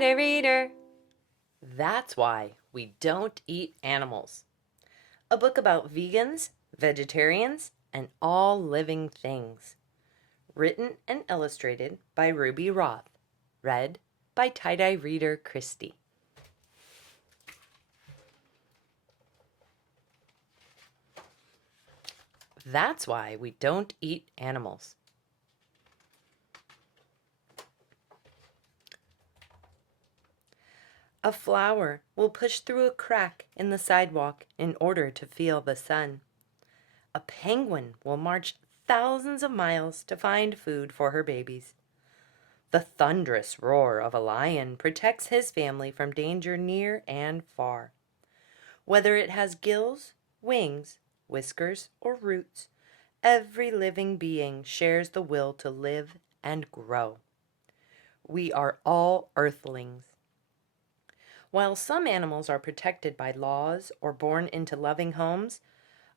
Tie-dye reader. That's why we don't eat animals. A book about vegans, vegetarians, and all living things. Written and illustrated by Ruby Roth. Read by tie-dye reader Kristie. That's why we don't eat animals. A flower will push through a crack in the sidewalk in order to feel the sun. A penguin will march thousands of miles to find food for her babies. The thunderous roar of a lion protects his family from danger near and far. Whether it has gills, wings, whiskers, or roots, every living being shares the will to live and grow. We are all earthlings. While some animals are protected by laws or born into loving homes,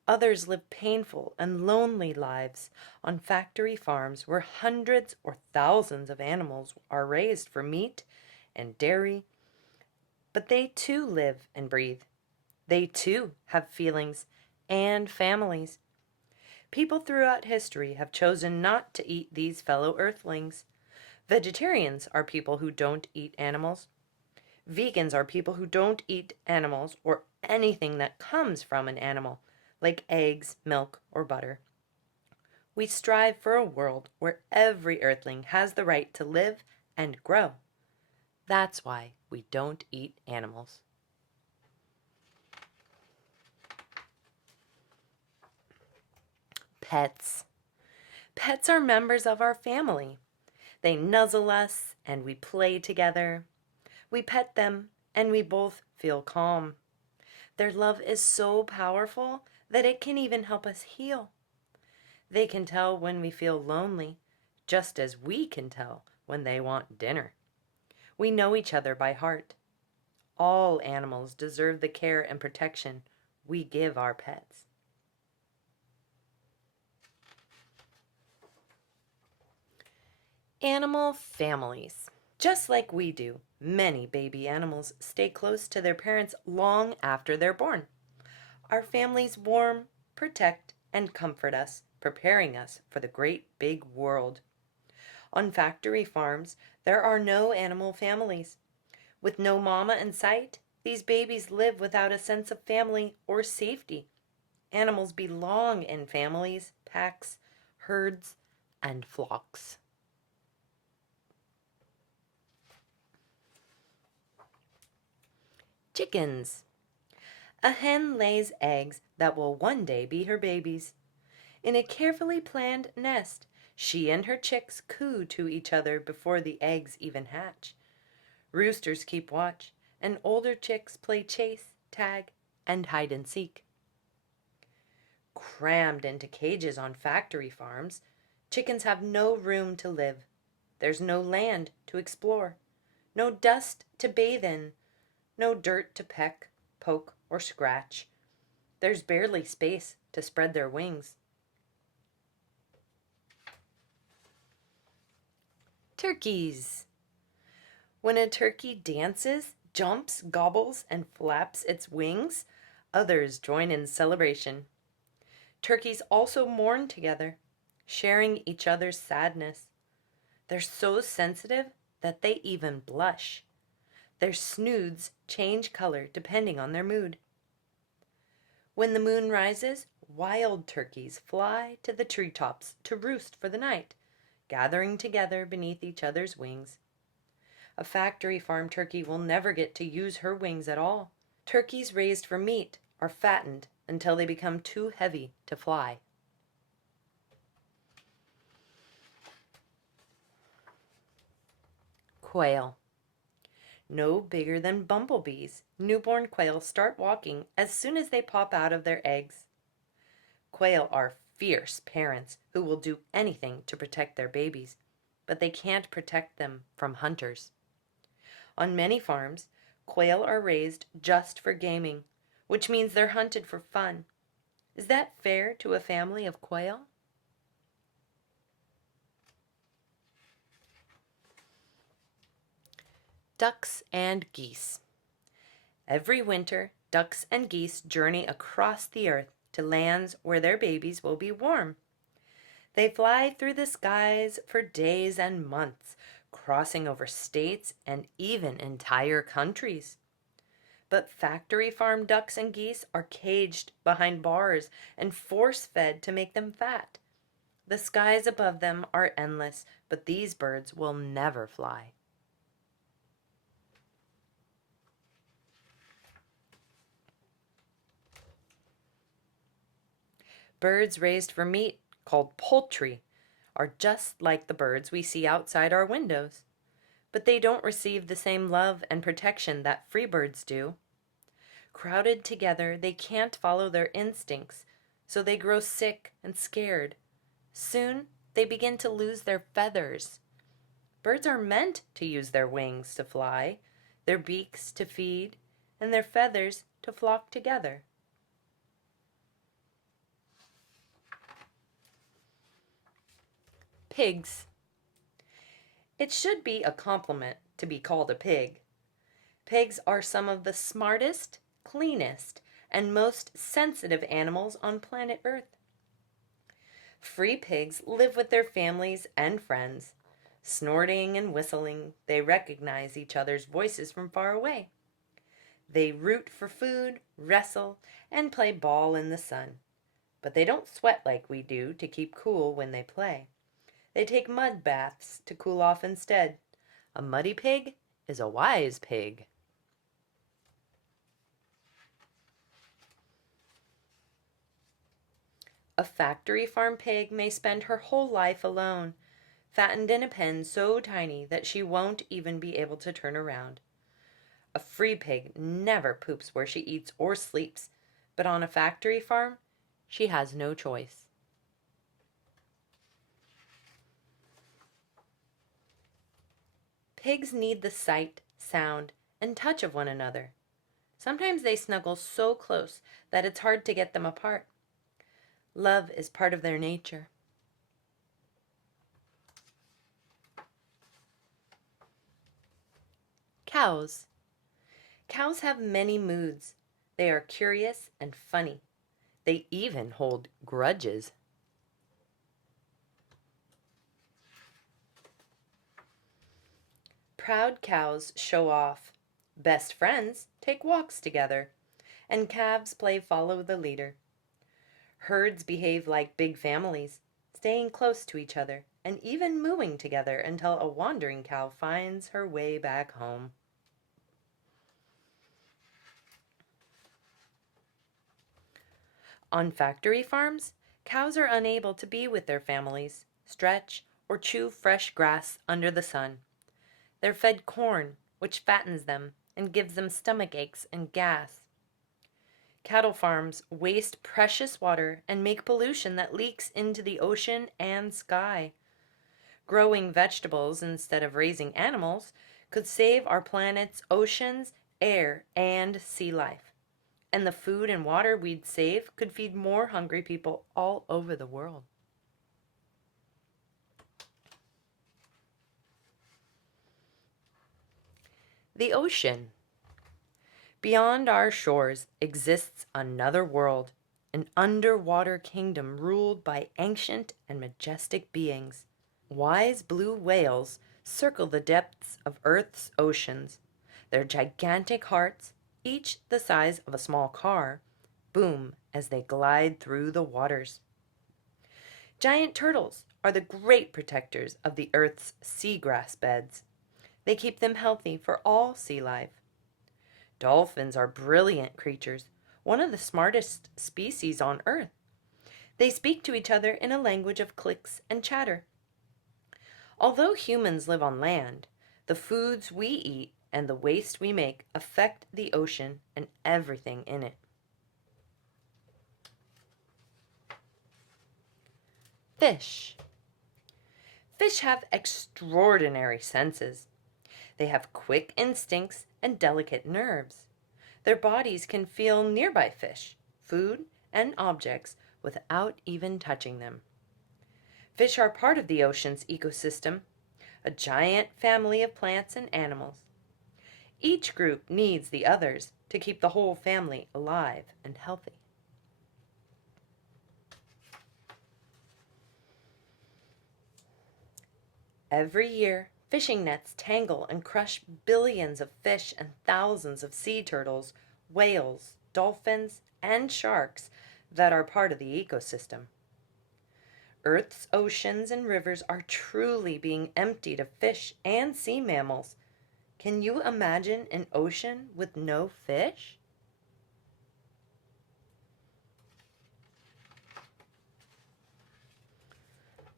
others live painful and lonely lives on factory farms where hundreds or thousands of animals are raised for meat and dairy. But they too live and breathe. They too have feelings and families. People throughout history have chosen not to eat these fellow earthlings. Vegetarians are people who don't eat animals. Vegans are people who don't eat animals or anything that comes from an animal, like eggs, milk, or butter. We strive for a world where every earthling has the right to live and grow. That's why we don't eat animals. Pets. Pets are members of our family. They nuzzle us and we play together. We pet them and we both feel calm. Their love is so powerful that it can even help us heal. They can tell when we feel lonely, just as we can tell when they want dinner. We know each other by heart. All animals deserve the care and protection we give our pets. Animal families. Just like we do, many baby animals stay close to their parents long after they're born. Our families warm, protect, and comfort us, preparing us for the great big world. On factory farms, there are no animal families. With no mama in sight, these babies live without a sense of family or safety. Animals belong in families, packs, herds, and flocks. Chickens. A hen lays eggs that will one day be her babies. In a carefully planned nest, she and her chicks coo to each other before the eggs even hatch. Roosters keep watch, and older chicks play chase, tag, and hide and seek. Crammed into cages on factory farms, chickens have no room to live. There's no land to explore, no dust to bathe in, no dirt to peck, poke, or scratch. There's barely space to spread their wings. Turkeys. When a turkey dances, jumps, gobbles, and flaps its wings, others join in celebration. Turkeys also mourn together, sharing each other's sadness. They're so sensitive that they even blush. Their snoods change color depending on their mood. When the moon rises, wild turkeys fly to the treetops to roost for the night, gathering together beneath each other's wings. A factory farm turkey will never get to use her wings at all. Turkeys raised for meat are fattened until they become too heavy to fly. Quail. No bigger than bumblebees, newborn quail start walking as soon as they pop out of their eggs. Quail are fierce parents who will do anything to protect their babies, but they can't protect them from hunters. On many farms, quail are raised just for gaming, which means they're hunted for fun. Is that fair to a family of quail? Ducks and geese. Every winter, ducks and geese journey across the earth to lands where their babies will be warm. They fly through the skies for days and months, crossing over states and even entire countries. But factory farm ducks and geese are caged behind bars and force-fed to make them fat. The skies above them are endless, but these birds will never fly. Birds raised for meat, called poultry, are just like the birds we see outside our windows. But they don't receive the same love and protection that free birds do. Crowded together, they can't follow their instincts, so they grow sick and scared. Soon, they begin to lose their feathers. Birds are meant to use their wings to fly, their beaks to feed, and their feathers to flock together. Pigs. It should be a compliment to be called a pig. Pigs are some of the smartest, cleanest, and most sensitive animals on planet Earth. Free pigs live with their families and friends. Snorting and whistling, they recognize each other's voices from far away. They root for food, wrestle, and play ball in the sun. But they don't sweat like we do to keep cool when they play. They take mud baths to cool off instead. A muddy pig is a wise pig. A factory farm pig may spend her whole life alone, fattened in a pen so tiny that she won't even be able to turn around. A free pig never poops where she eats or sleeps, but on a factory farm, she has no choice. Pigs need the sight, sound, and touch of one another. Sometimes they snuggle so close that it's hard to get them apart. Love is part of their nature. Cows. Cows have many moods. They are curious and funny. They even hold grudges. Proud cows show off. Best friends take walks together. And calves play follow the leader. Herds behave like big families, staying close to each other and even mooing together until a wandering cow finds her way back home. On factory farms, cows are unable to be with their families, stretch, or chew fresh grass under the sun. They're fed corn, which fattens them and gives them stomach aches and gas. Cattle farms waste precious water and make pollution that leaks into the ocean and sky. Growing vegetables instead of raising animals could save our planet's oceans, air, and sea life. And the food and water we'd save could feed more hungry people all over the world. The ocean. Beyond our shores exists another world, an underwater kingdom ruled by ancient and majestic beings. Wise blue whales circle the depths of Earth's oceans. Their gigantic hearts, each the size of a small car, boom as they glide through the waters. Giant turtles are the great protectors of the Earth's seagrass beds. They keep them healthy for all sea life. Dolphins are brilliant creatures, one of the smartest species on Earth. They speak to each other in a language of clicks and chatter. Although humans live on land, the foods we eat and the waste we make affect the ocean and everything in it. Fish. Fish have extraordinary senses. They have quick instincts and delicate nerves. Their bodies can feel nearby fish, food, and objects without even touching them. Fish are part of the ocean's ecosystem, a giant family of plants and animals. Each group needs the others to keep the whole family alive and healthy. Every year, fishing nets tangle and crush billions of fish and thousands of sea turtles, whales, dolphins, and sharks that are part of the ecosystem. Earth's oceans and rivers are truly being emptied of fish and sea mammals. Can you imagine an ocean with no fish?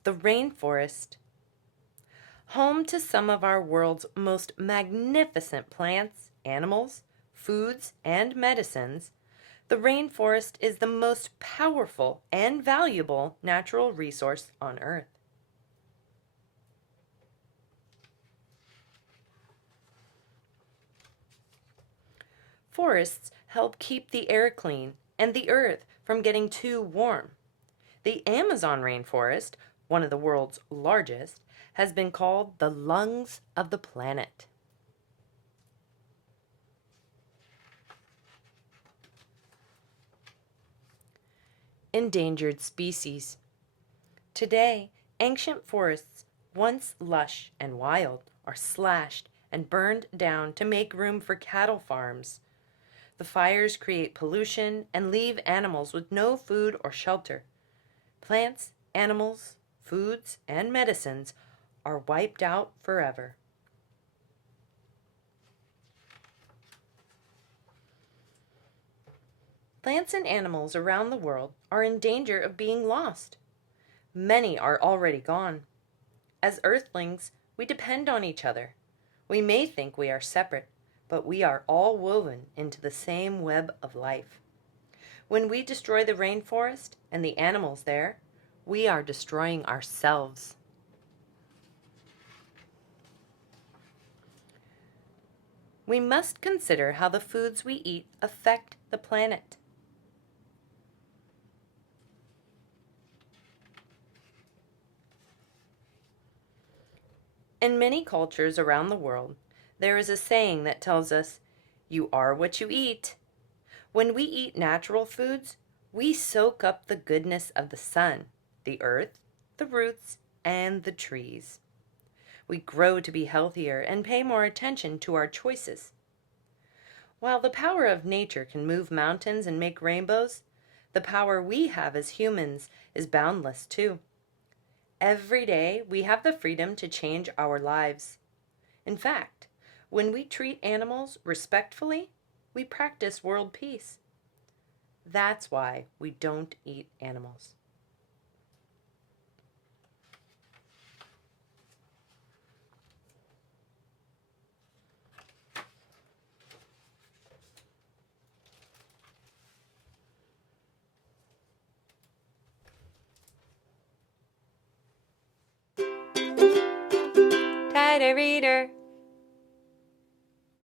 The rainforest, home to some of our world's most magnificent plants, animals, foods, and medicines, the rainforest is the most powerful and valuable natural resource on Earth. Forests help keep the air clean and the earth from getting too warm. The Amazon rainforest, one of the world's largest, has been called the lungs of the planet. Endangered species. Today, ancient forests, once lush and wild, are slashed and burned down to make room for cattle farms. The fires create pollution and leave animals with no food or shelter. Plants, animals, foods, and medicines are wiped out forever. Plants and animals around the world are in danger of being lost. Many are already gone. As earthlings, we depend on each other. We may think we are separate, but we are all woven into the same web of life. When we destroy the rainforest and the animals there, we are destroying ourselves. We must consider how the foods we eat affect the planet. In many cultures around the world, there is a saying that tells us, "You are what you eat." When we eat natural foods, we soak up the goodness of the sun, the earth, the roots, and the trees. We grow to be healthier and pay more attention to our choices. While the power of nature can move mountains and make rainbows, the power we have as humans is boundless too. Every day, we have the freedom to change our lives. In fact, when we treat animals respectfully, we practice world peace. That's why we don't eat animals. Tighter reader.